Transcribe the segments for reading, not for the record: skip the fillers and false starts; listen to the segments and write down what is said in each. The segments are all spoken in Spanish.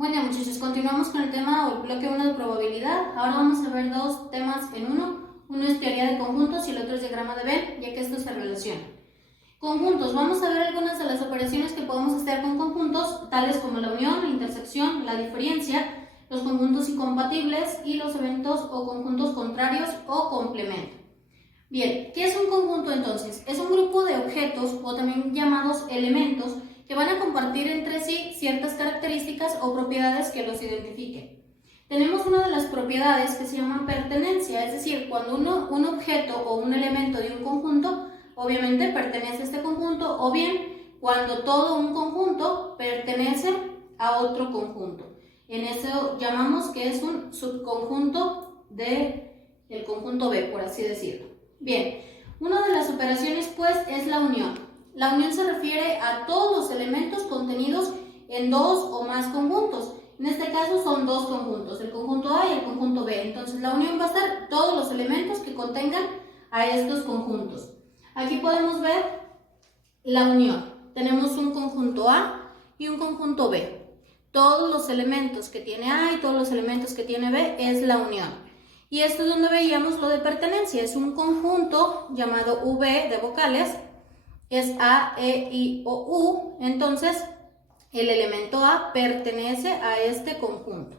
Bueno, muchachos, continuamos con el tema o el bloque 1 de probabilidad. Ahora vamos a ver dos temas en uno. Uno es teoría de conjuntos y el otro es diagrama de Venn, ya que estos se relacionan. Conjuntos. Vamos a ver algunas de las operaciones que podemos hacer con conjuntos, tales como la unión, la intersección, la diferencia, los conjuntos incompatibles y los eventos o conjuntos contrarios o complemento. Bien, ¿qué es un conjunto entonces? Es un grupo de objetos o también llamados elementos que van a compartir entre sí ciertas características o propiedades que los identifiquen. Tenemos una de las propiedades que se llama pertenencia, es decir, cuando un objeto o un elemento de un conjunto obviamente pertenece a este conjunto, o bien cuando todo un conjunto pertenece a otro conjunto. En eso llamamos que es un subconjunto del conjunto B, por así decirlo. Bien, una de las operaciones pues es la unión. La unión se refiere a todos los elementos contenidos en dos o más conjuntos. En este caso son dos conjuntos, el conjunto A y el conjunto B. Entonces la unión va a ser todos los elementos que contengan a estos conjuntos. Aquí podemos ver la unión. Tenemos un conjunto A y un conjunto B. Todos los elementos que tiene A y todos los elementos que tiene B es la unión. Y esto es donde veíamos lo de pertenencia. Es un conjunto llamado V de vocales. Es A, E, I o U. Entonces, el elemento A pertenece a este conjunto.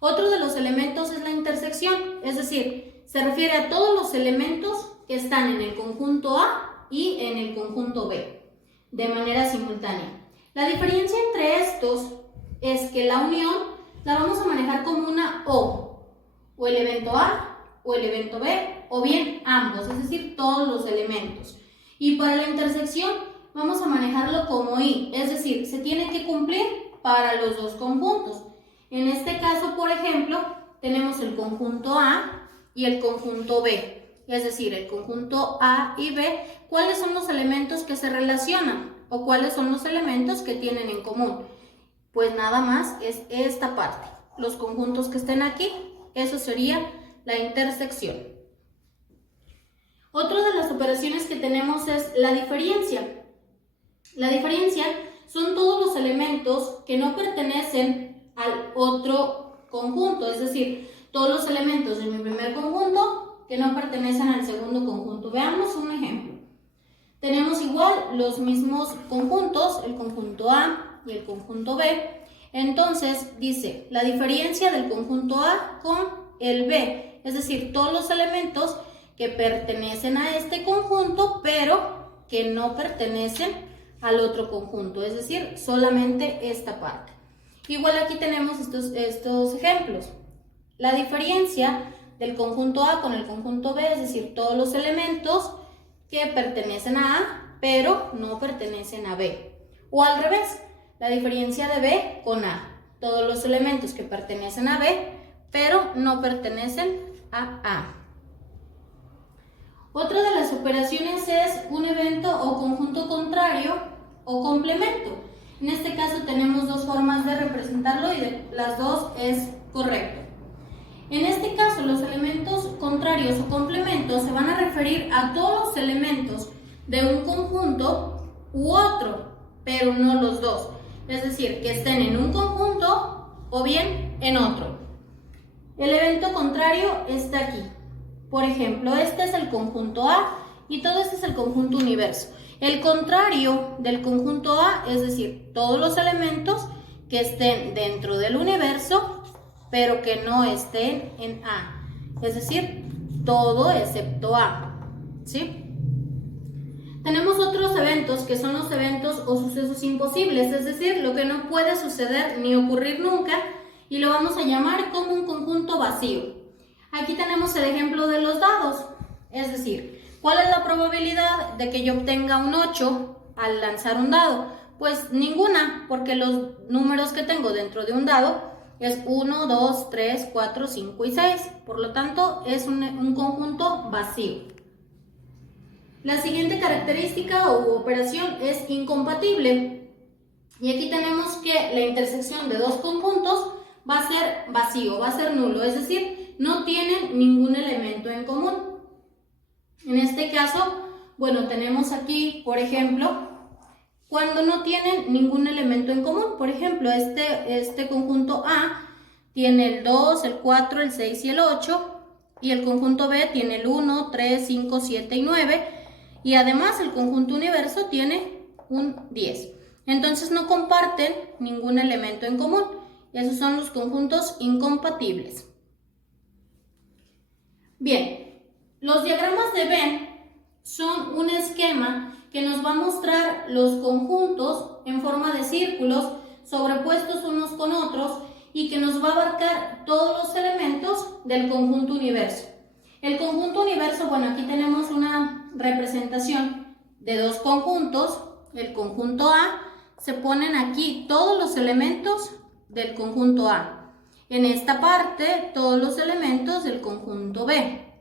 Otro de los elementos es la intersección. Es decir, se refiere a todos los elementos que están en el conjunto A y en el conjunto B de manera simultánea. La diferencia entre estos es que la unión la vamos a manejar como una O el evento A o el evento B, o bien ambos, es decir, todos los elementos. Y para la intersección vamos a manejarlo como I, es decir, se tiene que cumplir para los dos conjuntos. En este caso, por ejemplo, tenemos el conjunto A y el conjunto B, es decir, el conjunto A y B, ¿cuáles son los elementos que se relacionan? ¿O cuáles son los elementos que tienen en común? Pues nada más es esta parte, los conjuntos que estén aquí. Eso sería la intersección. Otra de las operaciones que tenemos es la diferencia. La diferencia son todos los elementos que no pertenecen al otro conjunto, es decir, todos los elementos de mi primer conjunto que no pertenecen al segundo conjunto. Veamos un ejemplo. Tenemos igual los mismos conjuntos, el conjunto A y el conjunto B. Entonces dice la diferencia del conjunto A con el B, es decir, todos los elementos que pertenecen a este conjunto, pero que no pertenecen al otro conjunto, es decir, solamente esta parte. Igual aquí tenemos estos ejemplos. La diferencia del conjunto A con el conjunto B, es decir, todos los elementos que pertenecen a A, pero no pertenecen a B. O al revés, la diferencia de B con A. Todos los elementos que pertenecen a B, pero no pertenecen a A. Otra de las operaciones es un evento o conjunto contrario o complemento. En este caso tenemos dos formas de representarlo y de las dos es correcto. En este caso, los elementos contrarios o complementos se van a referir a todos los elementos de un conjunto u otro, pero no los dos. Es decir, que estén en un conjunto o bien en otro. El evento contrario está aquí. Por ejemplo, este es el conjunto A y todo este es el conjunto universo. El contrario del conjunto A, es decir, todos los elementos que estén dentro del universo, pero que no estén en A. Es decir, todo excepto A. ¿Sí? Tenemos otros eventos que son los eventos o sucesos imposibles, es decir, lo que no puede suceder ni ocurrir nunca, y lo vamos a llamar como un conjunto vacío. Aquí tenemos el ejemplo de los dados, es decir, ¿cuál es la probabilidad de que yo obtenga un 8 al lanzar un dado? Pues ninguna, porque los números que tengo dentro de un dado es 1, 2, 3, 4, 5 y 6, por lo tanto es un conjunto vacío. La siguiente característica u operación es incompatible. Y aquí tenemos que la intersección de dos conjuntos va a ser vacío, va a ser nulo, es decir, no tienen ningún elemento en común. En este caso, bueno, tenemos aquí, por ejemplo, cuando no tienen ningún elemento en común. Por ejemplo, este conjunto A tiene el 2, el 4, el 6 y el 8, y el conjunto B tiene el 1, 3, 5, 7 y 9, y además el conjunto universo tiene un 10. Entonces no comparten ningún elemento en común. Esos son los conjuntos incompatibles. Bien, los diagramas de Venn son un esquema que nos va a mostrar los conjuntos en forma de círculos sobrepuestos unos con otros y que nos va a abarcar todos los elementos del conjunto universo. El conjunto universo, bueno, aquí tenemos una representación de dos conjuntos. El conjunto A, se ponen aquí todos los elementos del conjunto A. En esta parte, todos los elementos del conjunto B.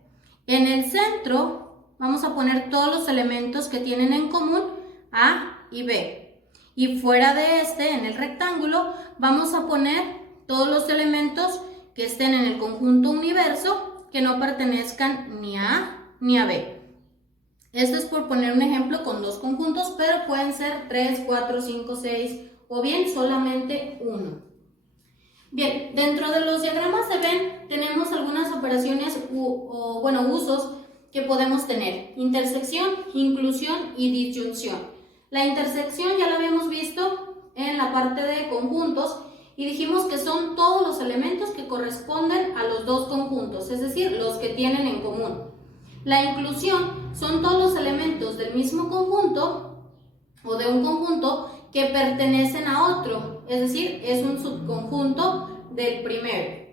En el centro, vamos a poner todos los elementos que tienen en común A y B. Y fuera de en el rectángulo, vamos a poner todos los elementos que estén en el conjunto universo que no pertenezcan ni a A ni a B. Esto es por poner un ejemplo con dos conjuntos, pero pueden ser 3, 4, 5, 6 o bien solamente uno. Bien, dentro de los diagramas de Venn tenemos algunas operaciones usos que podemos tener: intersección, inclusión y disyunción. La intersección ya la habíamos visto en la parte de conjuntos y dijimos que son todos los elementos que corresponden a los dos conjuntos, es decir, los que tienen en común. La inclusión son todos los elementos del mismo conjunto o de un conjunto que pertenecen a otro, es decir, es un subconjunto del primero.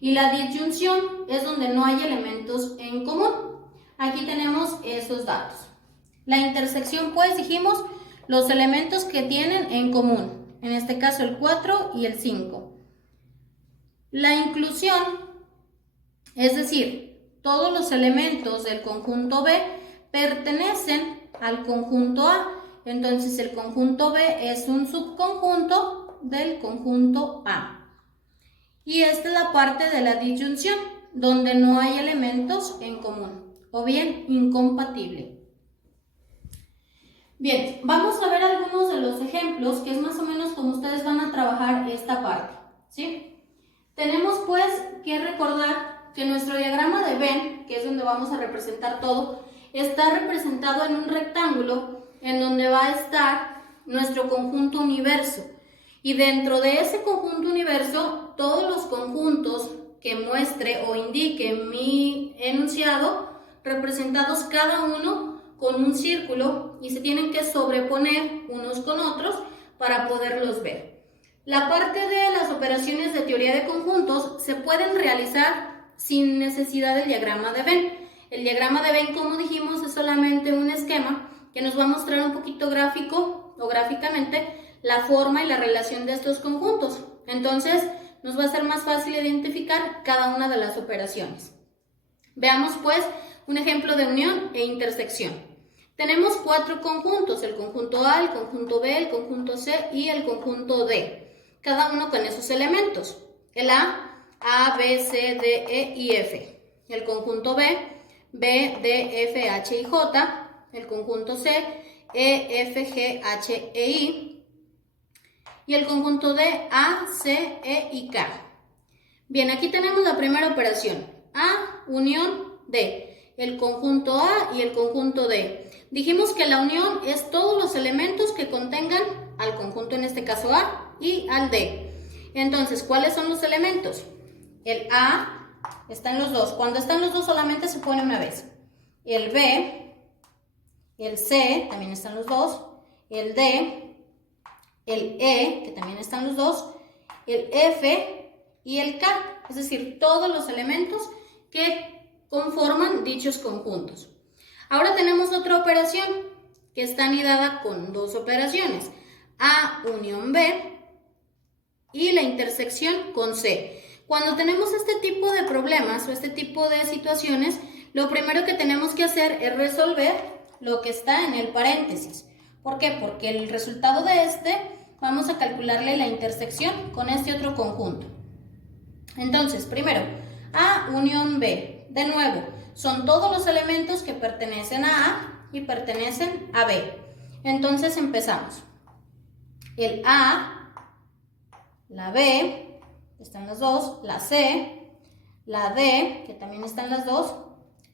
Y la disyunción es donde no hay elementos en común. Aquí tenemos esos datos. La intersección, pues dijimos, los elementos que tienen en común, en este caso el 4 y el 5. La inclusión, es decir, todos los elementos del conjunto B pertenecen al conjunto A. Entonces el conjunto B es un subconjunto del conjunto A. Y esta es la parte de la disyunción, donde no hay elementos en común, o bien incompatible. Bien, vamos a ver algunos de los ejemplos, que es más o menos como ustedes van a trabajar esta parte, ¿sí? Tenemos pues que recordar que nuestro diagrama de Venn, que es donde vamos a representar todo, está representado en un rectángulo en donde va a estar nuestro conjunto universo. Y dentro de ese conjunto universo, todos los conjuntos que muestre o indique mi enunciado, representados cada uno con un círculo, y se tienen que sobreponer unos con otros para poderlos ver. La parte de las operaciones de teoría de conjuntos se pueden realizar sin necesidad del diagrama de Venn. El diagrama de Venn, como dijimos, es solamente un esquema que nos va a mostrar un poquito gráfico o gráficamente la forma y la relación de estos conjuntos. Entonces, nos va a ser más fácil identificar cada una de las operaciones. Veamos pues un ejemplo de unión e intersección. Tenemos 4 conjuntos: el conjunto A, el conjunto B, el conjunto C y el conjunto D, cada uno con esos elementos. El A, B, C, D, E y F. El conjunto B, B, D, F, H y J. El conjunto C, E, F, G, H e I. Y el conjunto D, A, C, E y K. Bien, aquí tenemos la primera operación. A, unión D. El conjunto A y el conjunto D. Dijimos que la unión es todos los elementos que contengan al conjunto, en este caso A, y al D. Entonces, ¿cuáles son los elementos? El A está en los dos. Cuando están los dos solamente se pone una vez. El B, el C, también están los dos. El D, el E, que también están los dos. El F y el K. Es decir, todos los elementos que conforman dichos conjuntos. Ahora tenemos otra operación que está anidada con dos operaciones. A unión B y la intersección con C. Cuando tenemos este tipo de problemas o este tipo de situaciones, lo primero que tenemos que hacer es resolver lo que está en el paréntesis. ¿Por qué? Porque el resultado de vamos a calcularle la intersección con este otro conjunto. Entonces, primero, A unión B. De nuevo, son todos los elementos que pertenecen a A y pertenecen a B. Entonces empezamos. el A, la B, que están las dos, la C, la D, que también están las dos,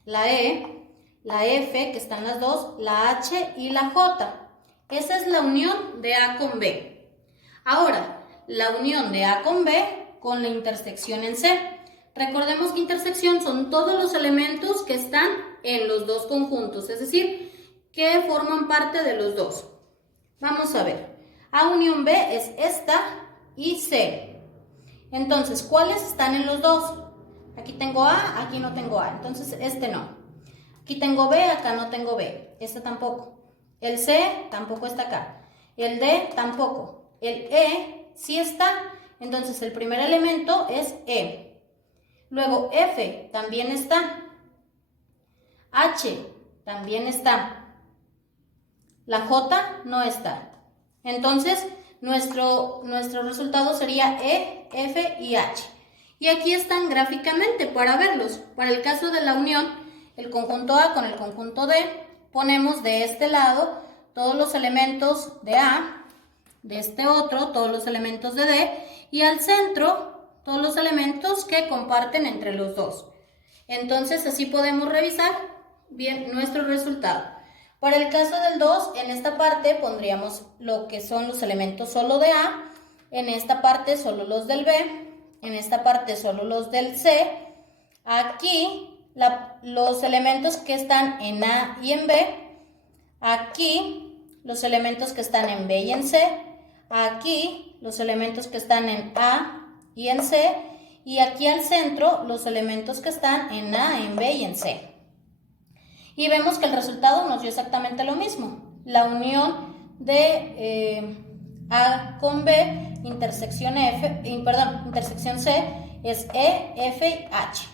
la E, la F, que están las dos, la H y la J. Esa es la unión de A con B. Ahora, la unión de A con B con la intersección en C. Recordemos que intersección son todos los elementos que están en los dos conjuntos, es decir, que forman parte de los dos. Vamos a ver. A unión B es esta y C. Entonces, ¿cuáles están en los dos? Aquí tengo A, aquí no tengo A, entonces este no. Aquí tengo B, acá no tengo B, este tampoco. El C tampoco está acá. El D tampoco. El E sí está, entonces el primer elemento es E. Luego F también está. H también está. La J no está. Entonces, nuestro resultado sería E, F y H. Y aquí están gráficamente para verlos. Para el caso de la unión, el conjunto A con el conjunto D, ponemos de este lado todos los elementos de A, de este otro todos los elementos de D, y al centro todos los elementos que comparten entre los dos. Entonces, así podemos revisar bien nuestro resultado. Para el caso del 2, en esta parte pondríamos lo que son los elementos solo de A, en esta parte solo los del B, en esta parte solo los del C, aquí los elementos que están en A y en B, aquí los elementos que están en B y en C, aquí los elementos que están en A y en C, y aquí al centro los elementos que están en A, en B y en C. Y vemos que el resultado nos dio exactamente lo mismo. La unión de A con B, intersección C, es E, F y H.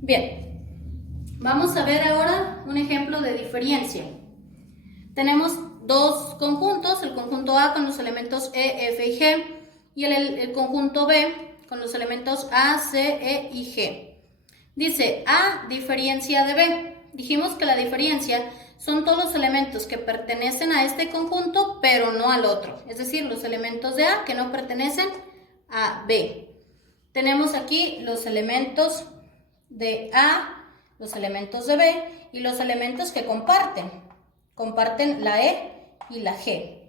Bien, vamos a ver ahora un ejemplo de diferencia. Tenemos dos conjuntos, el conjunto A con los elementos E, F y G, y el conjunto B con los elementos A, C, E y G. Dice A diferencia de B. Dijimos que la diferencia son todos los elementos que pertenecen a este conjunto, pero no al otro. Es decir, los elementos de A que no pertenecen a B. Tenemos aquí los elementos de A, los elementos de B y los elementos que comparten. Comparten la E y la G.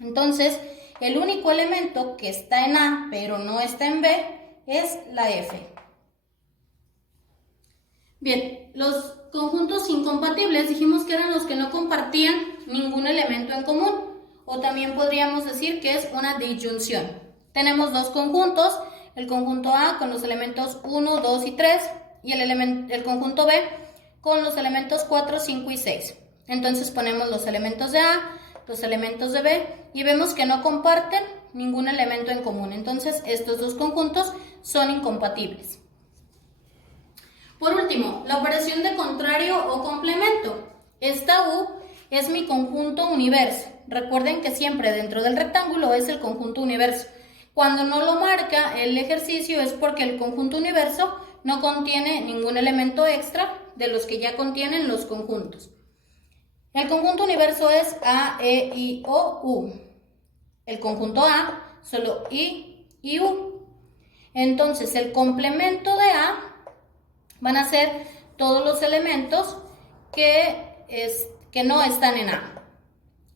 Entonces, el único elemento que está en A, pero no está en B, es la F. Bien, los conjuntos incompatibles dijimos que eran los que no compartían ningún elemento en común, o también podríamos decir que es una disyunción. Tenemos dos conjuntos, el conjunto A con los elementos 1, 2 y 3 y el conjunto B con los elementos 4, 5 y 6. Entonces ponemos los elementos de A, los elementos de B y vemos que no comparten ningún elemento en común. Entonces estos dos conjuntos son incompatibles. Por último, la operación de contrario o complemento. Esta U es mi conjunto universo. Recuerden que siempre dentro del rectángulo es el conjunto universo. Cuando no lo marca el ejercicio es porque el conjunto universo no contiene ningún elemento extra de los que ya contienen los conjuntos. El conjunto universo es A, E, I, O, U. El conjunto A, solo I y U. Entonces, el complemento de A van a ser todos los elementos que no están en A.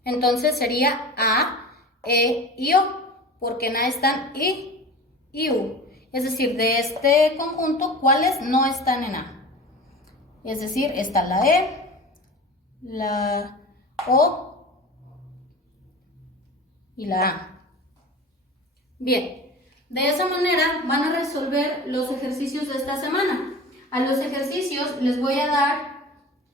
Entonces sería A, E y O, porque en A están I y U. Es decir, de este conjunto, ¿cuáles no están en A? Es decir, está la E, la O y la A. Bien, de esa manera van a resolver los ejercicios de esta semana. A los ejercicios les voy a dar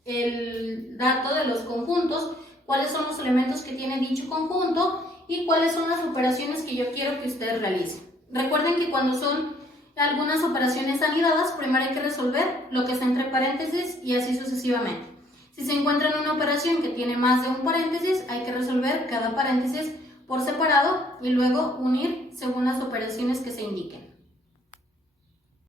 el dato de los conjuntos, cuáles son los elementos que tiene dicho conjunto y cuáles son las operaciones que yo quiero que ustedes realicen. Recuerden que cuando son algunas operaciones anidadas, primero hay que resolver lo que está entre paréntesis y así sucesivamente. Si se encuentra una operación que tiene más de un paréntesis, hay que resolver cada paréntesis por separado y luego unir según las operaciones que se indiquen.